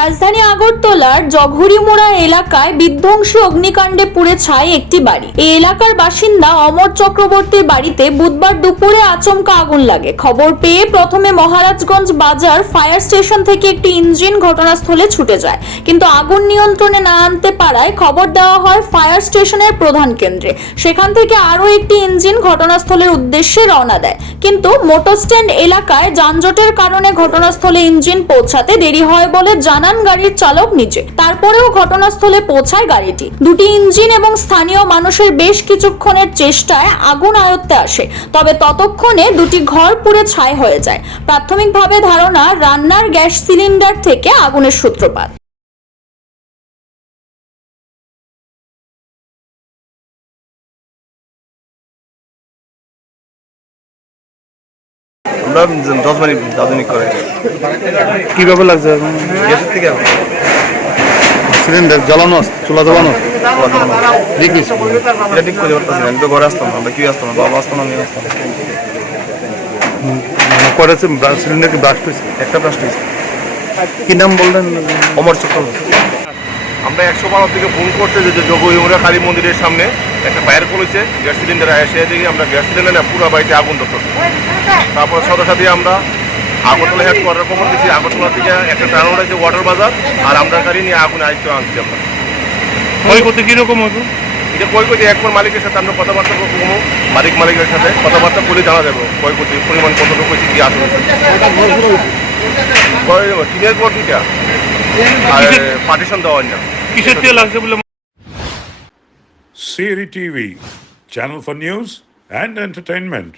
রাজধানী আগরতলার জঘরিমোড়া এলাকায় বিধ্বংসী অগ্নিকাণ্ডে পুড়ে ছাই একটি বাড়ি। এই এলাকার বাসিন্দা অমর চক্রবর্তীর বাড়িতে বুধবার দুপুরে আচমকা আগুন লাগে। খবর পেয়ে প্রথমে মহারাজগঞ্জ বাজার ফায়ার স্টেশন থেকে একটি ইঞ্জিন ঘটনাস্থলে ছুটে যায়, কিন্তু আগুন নিয়ন্ত্রণে না আনতে পারায় খবর দেওয়া হয় ফায়ার স্টেশনের প্রধান কেন্দ্রে। সেখান থেকে আরও একটি ইঞ্জিন ঘটনাস্থলের উদ্দেশ্যে রওনা দেয়, কিন্তু মোটর স্ট্যান্ড এলাকায় যানজটের কারণে ঘটনাস্থলে ইঞ্জিন পৌঁছাতে দেরি হয় বলে জানান গাড়ির চালক নিজে। তারপরেও ঘটনাস্থলে পৌঁছায় গাড়িটি। দুটি ইঞ্জিন এবং স্থানীয় মানুষের বেশ কিছুক্ষণের চেষ্টায় আগুন আয়ত্তে আসে, তবে ততক্ষণে দুটি ঘর পুড়ে ছাই হয়ে যায়। প্রাথমিকভাবে ধারণা রান্নার গ্যাস সিলিন্ডার থেকে আগুনের সূত্রপাত। আমরা 10 মিনিট আধুনিক করে কিভাবে লাগছে? গ্যাসের থেকে সিলিন্ডার জ্বালানো, চুলা জ্বালানো ঠিক হয়েছে। এটা ঠিক করে পারতেছি না। আমি তো ঘরে আসতাম না, আমরা কি আসতাম না, বাবা আসতাম না, আমি আসতাম না। করেছে সিলিন্ডার কি ব্লাস্ট হয়েছে? একটা ব্লাস্ট হয়েছে। কি নাম বললেন? অমর চক্রবর্তী। আমরা 112 থেকে ফোন করতে যে জগইমুড়া কালী মন্দিরের সামনে একটা ফায়ার করেছে, গ্যাস সিলিন্ডার এসে দেখি আমরা গ্যাস সিলিন্ডার না পুরো বাড়িতে আগুন ধরতে। তারপর সাথে সাথে আমরা আগরতলা হেড কোয়ার্টার খবর দিচ্ছি। আগরতলা থেকে একটা টার্ন রয়েছে ওয়াটার বাজার, আর আমরা গাড়ি নিয়ে আগুন আয়ত্ত আনছি। আমরা ক্ষয়ক্ষতি কীরকম হতো? এটা ক্ষয়ক্ষতি একবার মালিকের সাথে আমরা কথাবার্তা করবো, মালিকের সাথে কথাবার্তা করে জানা যাবে ক্ষয়ক্ষতির পরিমাণ কতটুকু হয়েছে, কি আসবে। টিনের পর দুইটা আর পার্টিশন দেওয়ার না। কিসের দিয়ে লাগছে বলে? Siri TV, channel for news and entertainment.